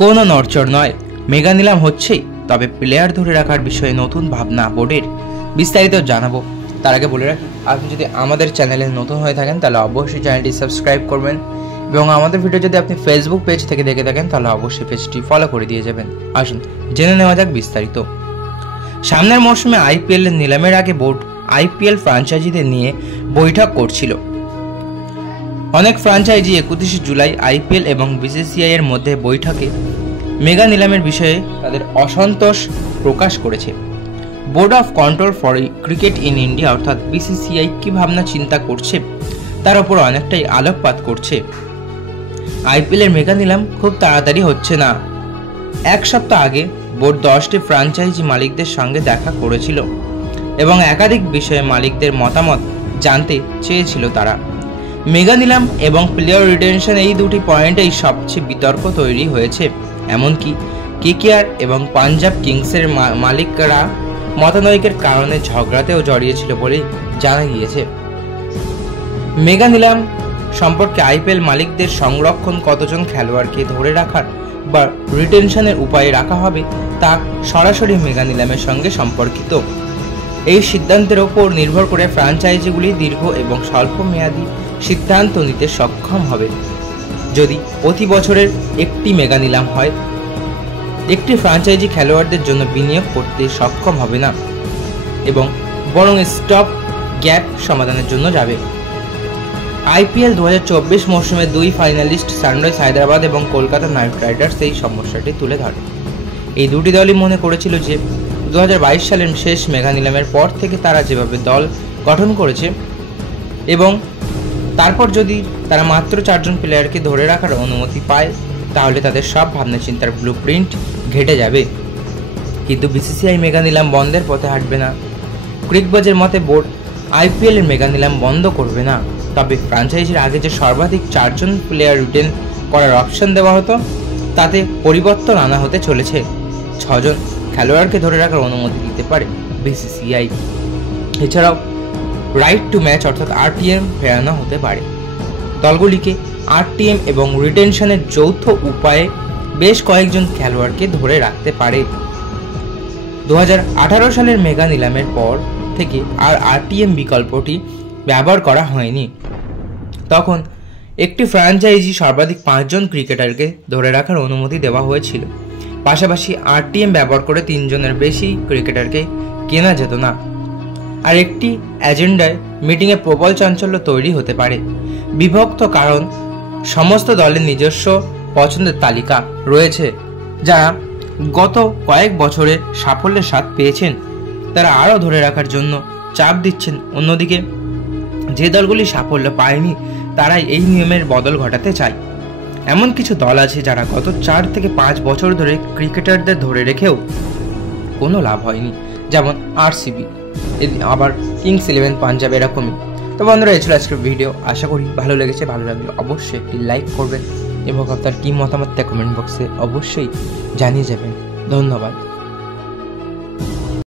কোনো নড়চড় নয়, মেগা নিলাম হচ্ছেই। তবে প্লেয়ার ধরে রাখার বিষয়ে নতুন ভাবনা বোর্ডের, বিস্তারিত জানাবো। তার আগে বলে রাখি, আপনি যদি আমাদের চ্যানেলে নতুন হয়ে থাকেন তাহলে অবশ্যই চ্যানেলটি সাবস্ক্রাইব করবেন, এবং আমাদের ভিডিও যদি আপনি ফেসবুক পেজ থেকে দেখে থাকেন তাহলে অবশ্যই পেজটি ফলো করে দিয়ে যাবেন। আসুন জেনে নেওয়া যাক বিস্তারিত। সামনের মৌসুমে আইপিএল এর নিলামের আগে বোর্ড আইপিএল ফ্র্যাঞ্চাইজিদের নিয়ে বৈঠক করছিল। অনেক ফ্র্যাঞ্চাইজি 21 জুলাই আইপিএল এবং বিসিসিআই এর মধ্যে বৈঠকে মেগা নিলামের বিষয়ে তাদের অসন্তোষ প্রকাশ করেছে। Board of control for cricket in India অর্থাৎ বিসিসিআই কি ভাবনা চিন্তা করছে তার উপর অনেকটাই আলোকপাত করছে। আইপিএল এর মেগা নিলাম খুব তাড়াতাড়ি হচ্ছে না। এক সপ্তাহ আগে বোর্ড 10টি ফ্র্যাঞ্চাইজি মালিকদের সঙ্গে দেখা করেছিল এবং একাধিক বিষয়ে মালিকদের মতামত জানতে চেয়েছিল তারা। মেগা নিলাম এবং প্লেয়ার রিটেনশন এই দুটি পয়েন্টেই সবচেয়ে বিতর্ক তৈরি হয়েছে। এমনকি কেকেআর এবং পাঞ্জাব কিংসের মালিকরা মতানৈক্যের কারণে ঝগড়াতেও জড়িয়েছিল বলে জানা গিয়েছে। মেগা নিলাম সম্পর্কে আইপিএল মালিকদের সংরক্ষণ কতজন খেলোয়াড়কে ধরে রাখার বা রিটেনশনের উপায়ে রাখা হবে তা সরাসরি মেগা নিলামের সঙ্গে সম্পর্কিত। এই সিদ্ধান্তের ওপর নির্ভর করে ফ্র্যাঞ্চাইজিগুলি দীর্ঘ এবং স্বল্প মেয়াদী সিদ্ধান্ত নিতে সক্ষম হবে। যদি প্রতি বছরের একটি মেগা নিলাম হয়, একটি ফ্র্যাঞ্চাইজি খেলোয়াড়দের জন্য বিনিয়োগ করতে সক্ষম হবে না এবং বরং স্টপ গ্যাপ সমাধানের জন্য যাবে। আইপিএল 2024 মৌসুমে দুই ফাইনালিস্ট সানরাইজ হায়দ্রাবাদ এবং কলকাতা নাইট রাইডার্স এই সমস্যাটি তুলে ধরে। এই দুটি দলই মনে করেছিল যে 2022 সালের শেষ মেগা নিলামের পর থেকে তারা যেভাবে দল গঠন করেছে এবং তারপর যদি তারা মাত্র 4 জন প্লেয়ারকে ধরে রাখার অনুমতি পায় তাহলে তাদের সব ভাবনা চিন্তার ব্লুপ্রিন্ট ঘেটে যাবে। কিন্তু বিসিসিআই মেগা নিলাম বন্ধের পথে হাঁটবে না। ক্রিকবাজের মতে বোর্ড আইপিএল এর মেগা নিলাম বন্ধ করবে না, তবে ফ্র্যাঞ্চাইজির আগে যে সর্বাধিক 4 জন প্লেয়ার রিটেন করার অপশন দেওয়া হতো তাতে পরিবর্তন আনা হতে চলেছে। 6 জন খেলোয়াড়কে ধরে রাখার অনুমতি দিতে পারে বিসিসিআই। এছাড়াও রাইট টু ম্যাচ অর্থাৎ আরটিএম ফেরানো হতে পারে। দলগুলিকে আরটিএম এবং রিটেনশনের যৌথ উপায়ে বেশ কয়েকজন খেলোয়াড়কে ধরে রাখতে পারে। 2018 সালের মেগা নিলামের পর থেকে আর আরটিএম বিকল্পটি ব্যবহার করা হয়নি। তখন একটি ফ্র্যাঞ্চাইজি সর্বাধিক 5 জন ক্রিকেটারকে ধরে রাখার অনুমতি দেওয়া হয়েছিল। পাশাপাশি আরটিএম ব্যবহার করে 3 জনের বেশি ক্রিকেটারকে কেনা যেত না। আর একটি এজেন্ডায় মিটিংয়ে প্রবল চাঞ্চল্য তৈরি হতে পারে। বিভক্ত কারণ সমস্ত দলের নিজস্ব পছন্দের তালিকা রয়েছে। যারা গত কয়েক বছরে সাফল্যের স্বাদ পেয়েছেন তারা আরও ধরে রাখার জন্য চাপ দিচ্ছেন। অন্যদিকে যে দলগুলি সাফল্য পায়নি তারাই এই নিয়মের বদল ঘটাতে চায়। এমন কিছু দল আছে যারা গত 4 থেকে 5 বছর ধরে ক্রিকেটারদের ধরে রেখেও কোনো লাভ হয়নি, যেমন আরসিবি, আবার কিংস 11 পাঞ্জাব এরকমই। তো বন্ধুরা, এই ছিল আজকের ভিডিও। আশা করি ভালো লেগেছে। ভালো লাগলে অবশ্যই একটি লাইক করবেন এবং আপনার কী মতামত তা কমেন্ট বক্সে অবশ্যই জানিয়ে যাবেন। ধন্যবাদ।